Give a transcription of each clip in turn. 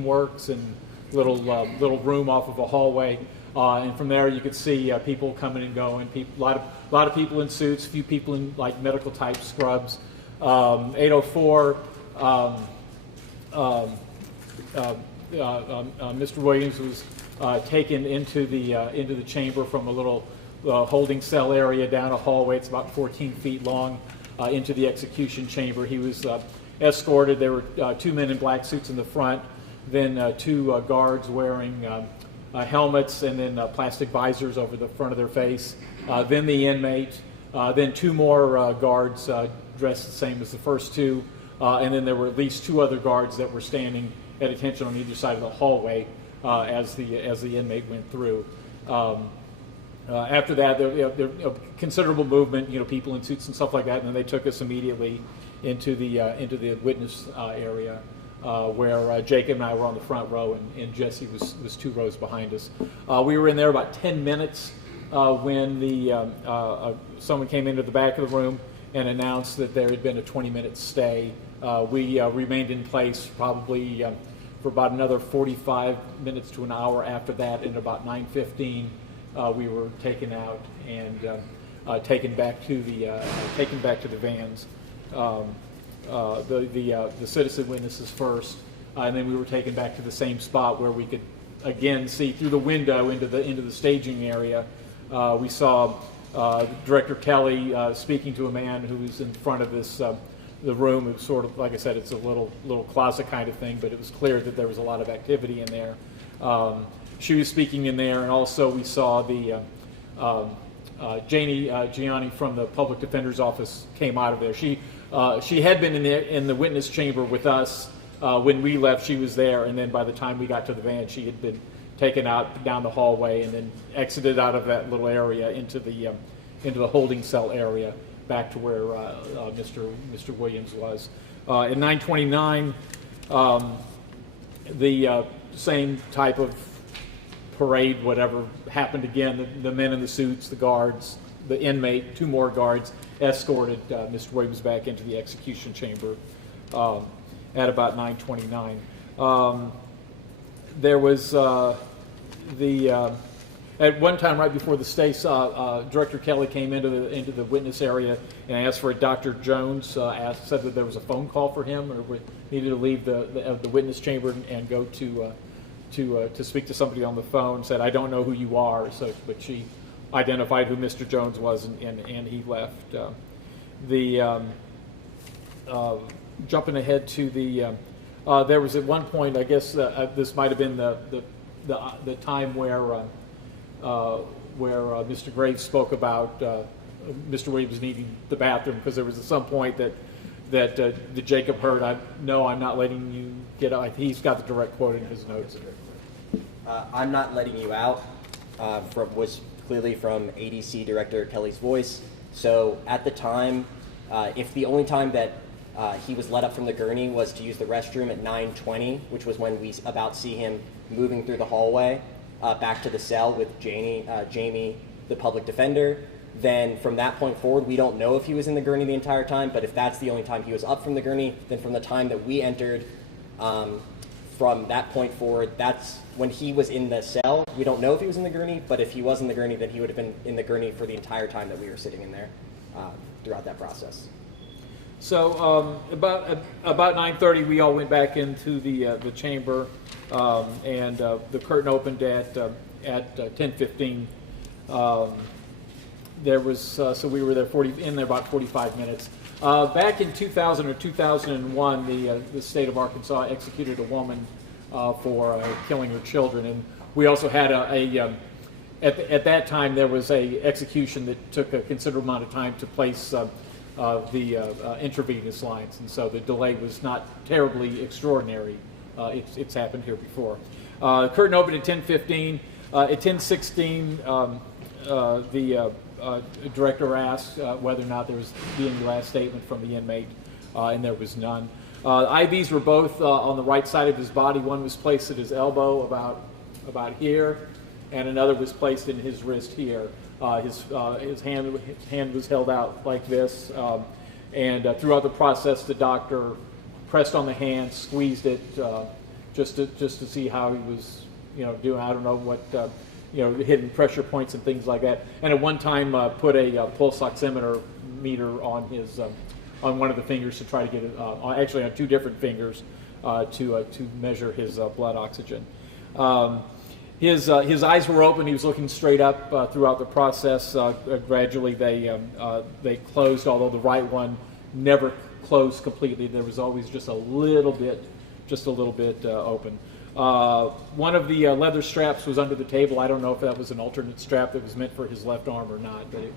works and little room off of a hallway, and from there you could see people coming and going. A lot of people in suits, a few people in like medical type scrubs. 804. Mr. Williams was taken into the chamber from a little holding cell area down a hallway. It's about 14 feet long into the execution chamber. He was escorted. There were two men in black suits in the front, then two guards wearing helmets and then plastic visors over the front of their face, then the inmate, then two more guards dressed the same as the first two, and then there were at least two other guards that were standing at attention on either side of the hallway as the inmate went through. After that, there considerable movement, people in suits and stuff like that, and then they took us immediately into the witness area, where Jacob and I were on the front row, and Jesse was two rows behind us. We were in there about 10 minutes when someone came into the back of the room and announced that there had been a 20-minute stay. We remained in place probably for about another 45 minutes to an hour after that, and about 9:15 we were taken out and taken back to the vans. The citizen witnesses first, and then we were taken back to the same spot where we could again see through the window into the staging area. We saw Director Kelly speaking to a man who was in front of the room. It was sort of, like I said, it's a little closet kind of thing, but it was clear that there was a lot of activity in there. She was speaking in there, and also we saw the Janie Gianni from the Public Defender's Office came out of there. She had been in the witness chamber with us when we left. She was there, and then by the time we got to the van, she had been taken out down the hallway and then exited out of that little area into the holding cell area back to where Mr. Williams was. At 9:29, the same type of parade, whatever, happened again. The men in the suits, the guards, the inmate, two more guards escorted Mr. Williams back into the execution chamber at about 9:29. There was at one time right before the stay, Director Kelly came into the witness area and asked for a Dr. Jones. Said that there was a phone call for him, or needed to leave the witness chamber and go to speak to somebody on the phone. Said, "I don't know who you are." But she identified who Mr. Jones was, and he left. Jumping ahead to there was at one point, I guess this might have been the time where Mr. Graves spoke about Mr. Williams needing the bathroom, because there was at some point that Jacob heard, I'm not letting you get out. He's got the direct quote in his notes. I'm not letting you out was clearly from ADC Director Kelly's voice. So at the time, if the only time that he was let up from the gurney was to use the restroom at 9:20, which was when we about see him moving through the hallway back to the cell with Jamie, the public defender, then from that point forward, we don't know if he was in the gurney the entire time, but if that's the only time he was up from the gurney, then from the time that we entered, from that point forward, that's when he was in the cell. We don't know if he was in the gurney, but if he was in the gurney, then he would have been in the gurney for the entire time that we were sitting in there throughout that process. So about 9:30, we all went back into the chamber, and the curtain opened at 10:15. There was so we were there in there about 45 minutes. Back in 2000 or 2001, the state of Arkansas executed a woman for killing her children, and we also had at that time there was a execution that took a considerable amount of time to place the intravenous lines, and so the delay was not terribly extraordinary. It's happened here before. Curtain opened at 10:15. At 10:16, the director asked whether or not there was any last statement from the inmate, and there was none. IVs were both on the right side of his body. One was placed at his elbow about here, and another was placed in his wrist here. His hand was held out like this, and throughout the process, the doctor pressed on the hand, squeezed it, just to see how he was, doing. I don't know what, hidden pressure points and things like that. And at one time, put a pulse oximeter meter on his on one of the fingers to try to get it, actually on two different fingers, to measure his blood oxygen. His eyes were open. He was looking straight up throughout the process. Gradually, they closed, although the right one never closed completely. There was always just a little bit open. One of the leather straps was under the table. I don't know if that was an alternate strap that was meant for his left arm or not, but it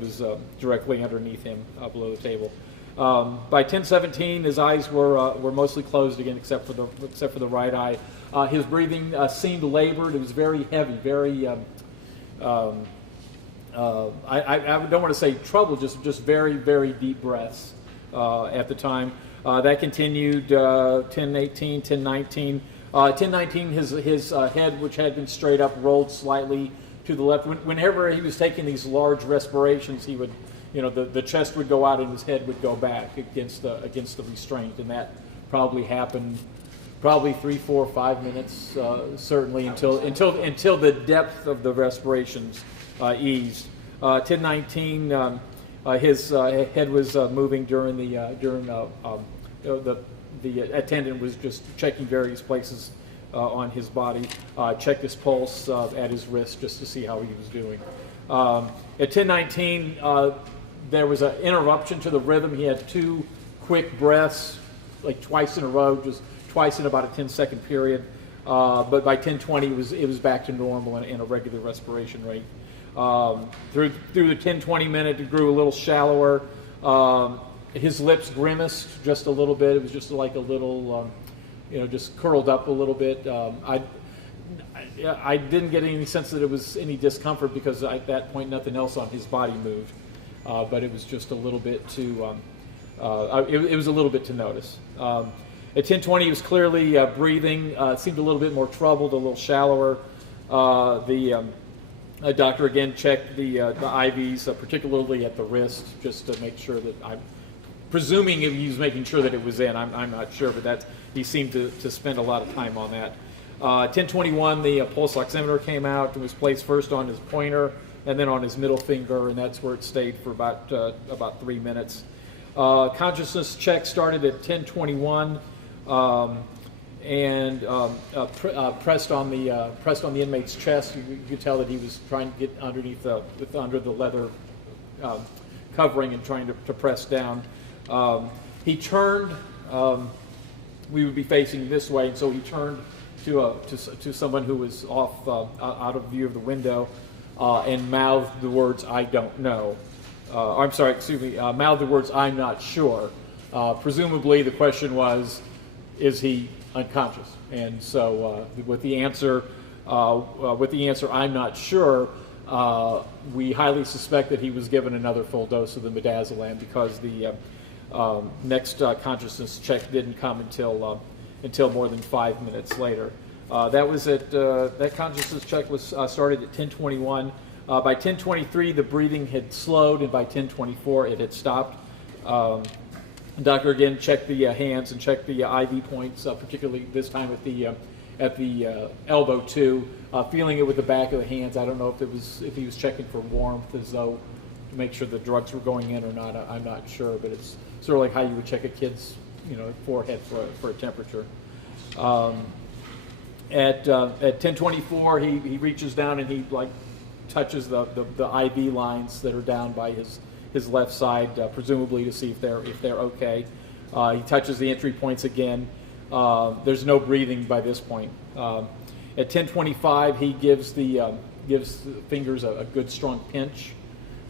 was directly underneath him, below the table. By 10:17, his eyes were mostly closed again, except for the right eye. His breathing seemed labored. It was very heavy, very. I don't want to say trouble, just very, very deep breaths at the time. That continued 10:18, 10:19. 10:19, his head, which had been straight up, rolled slightly to the left. Whenever he was taking these large respirations, he would, the chest would go out and his head would go back against the restraint, and that probably happened 3, 4, 5 minutes, certainly until the depth of the respirations eased. 10:19, his head was moving during the attendant was just checking various places on his body, checked his pulse at his wrist just to see how he was doing. At 10:19, there was an interruption to the rhythm. He had 2 quick breaths, like twice in a row, just twice in about a 10-second period. But by 10:20, it was back to normal and a regular respiration rate. Through the 10-20 minute, it grew a little shallower. His lips grimaced just a little bit. It was just like a little, just curled up a little bit. I didn't get any sense that it was any discomfort because at that point nothing else on his body moved. But it was just a little bit to, it was a little bit to notice. At 10:20, he was clearly breathing. Seemed a little bit more troubled, a little shallower. The doctor again checked the IVs, particularly at the wrist, just to make sure that I'm presuming he was making sure that it was in. I'm not sure, but he seemed to spend a lot of time on that. 10:21, the pulse oximeter came out and was placed first on his pointer and then on his middle finger, and that's where it stayed for about 3 minutes. Consciousness check started at 10:21. And pressed on the inmate's chest. You could tell that he was trying to get underneath under the leather covering and trying to press down. He turned. We would be facing this way, and so he turned to someone who was off out of view of the window and mouthed the words "I don't know." I'm sorry, excuse me. Mouthed the words "I'm not sure." Presumably, the question was, is he unconscious? And so with the answer "I'm not sure," we highly suspect that he was given another full dose of the midazolam because the next consciousness check didn't come until more than 5 minutes later. That consciousness check was started at 10:21. By 10:23, the breathing had slowed, and by 10:24, it had stopped. The doctor again checked the hands and checked the IV points, particularly this time at the elbow too, feeling it with the back of the hands. I don't know if he was checking for warmth, as though to make sure the drugs were going in or not. I'm not sure, but it's sort of like how you would check a kid's forehead for a temperature. At 10:24, he reaches down and he touches the IV lines that are down by his left side, presumably to see if they're okay. He touches the entry points again. There's no breathing by this point. At 10:25, he gives the fingers a good strong pinch.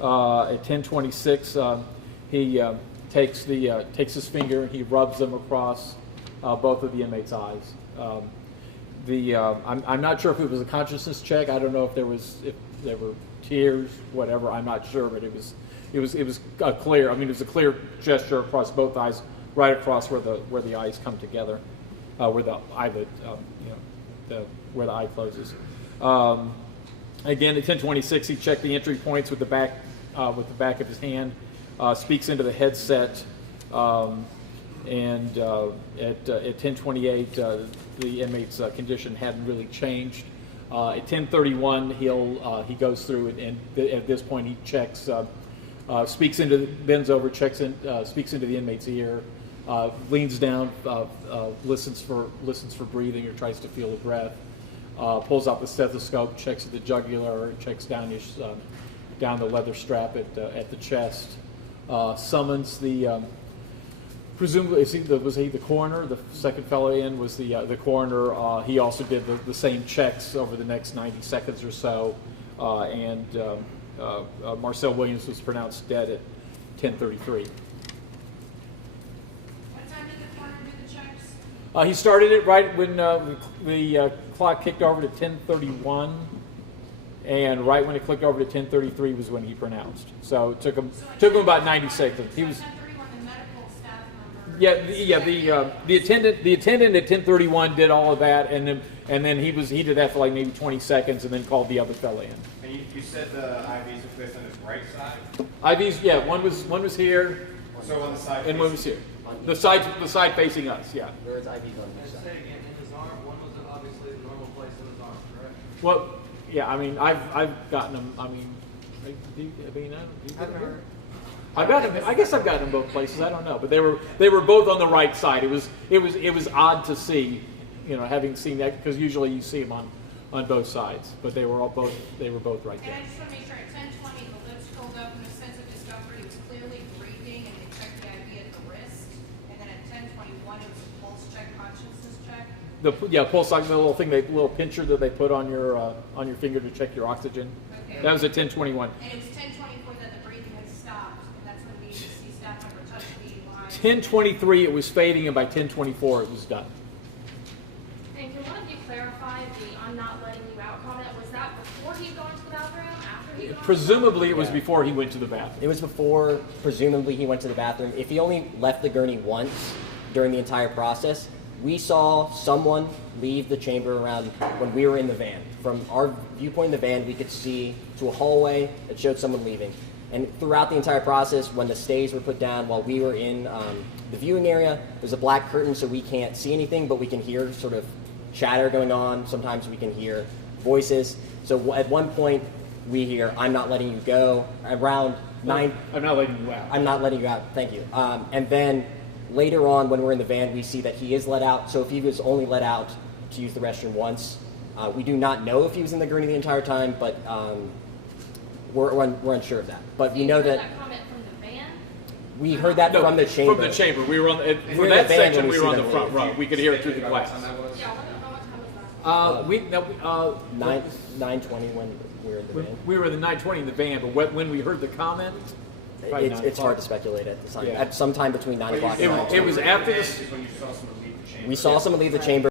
At 10:26, he takes his finger and he rubs them across both of the inmates' eyes. I'm not sure if it was a consciousness check. I don't know if there were tears, whatever. I'm not sure, but it was a clear. I mean, it was a clear gesture across both eyes, right across where the eyes come together, where the eyelid, where the eye closes. Again, at 10:26, he checked the entry points with the back of his hand. Speaks into the headset. and at 10:28, the inmate's condition hadn't really changed. At 10:31, he goes through and at this point he checks, bends over, speaks into the inmate's ear, leans down, listens for breathing or tries to feel a breath, pulls out the stethoscope, checks at the jugular, checks down the leather strap at the chest, summons the. Presumably, was he the coroner? The second fellow in was the coroner. He also did the same checks over the next 90 seconds or so, and Marcel Williams was pronounced dead at 10:33. What time did the coroner do the checks? He started it right when the clock kicked over to 10:31, and right when it clicked over to 10:33 was when he pronounced. So it took him about 90 seconds. He was. The attendant at 10:31 did all of that, and then he did that for like maybe 20 seconds, and then called the other fella in. And you said the IVs were placed on his right side. IVs, yeah, one was here, So on the side. and one was here. The side facing us, yeah. Where's IVs on each Say side? again, in his arm, one was obviously the normal place in his arm, correct? Well, yeah, I mean, I've gotten them. I mean, I guess I've gotten them both places. I don't know, but they were both on the right side. It was odd to see, having seen that, because usually you see them on both sides, but they were both right And there. I just want to make sure at 10:20, the lips curled up in a sense of discomfort. He was clearly breathing, and they checked the IV at the wrist. And then at 10:21, it was a pulse check, consciousness check. Pulse ox, the little thing, the little pincher that they put on your finger to check your oxygen. Okay. That was at 10:21. And it was 10:24 that the breathing had stopped, and that's when the agency staff member touched the line. 10:23, it was fading, and by 10:24, it was done. And can one of you clarify the "I'm not letting you out" comment? Was that before he'd gone to the bathroom? After he'd gone? Presumably, it was Yeah. before he went to the bathroom. It was before, presumably, he went to the bathroom. If he only left the gurney once during the entire process, we saw someone leave the chamber around when we were in the van. From our viewpoint in the van, we could see to a hallway that showed someone leaving. And throughout the entire process, when the stays were put down, while we were in the viewing area, there's a black curtain, so we can't see anything, but we can hear sort of chatter going on. Sometimes we can hear voices. So at one point, we hear, "I'm not letting you go," around 9. I'm not letting you out. I'm not letting you out. Thank you. And then later on, when we're in the van, we see that he is let out. So if he was only let out to use the restroom once, we do not know if he was in the gurney the entire time, but we're unsure of that. But we know that comment from the van. we heard that from the chamber. From the chamber. We were on We're for in that the van section. when We we were on see the them front leave. row. We could hear it through the What glass. time that was? Yeah, what time was that? 9:20 when we were in the van. We were in the 9:20 in the van, but when we heard the comment, probably 9 It's hard o'clock. to speculate at the time. Yeah. At some time between 9 o'clock and 9:20. It was after Is this. when you saw someone leave the chamber. We saw someone leave the chamber.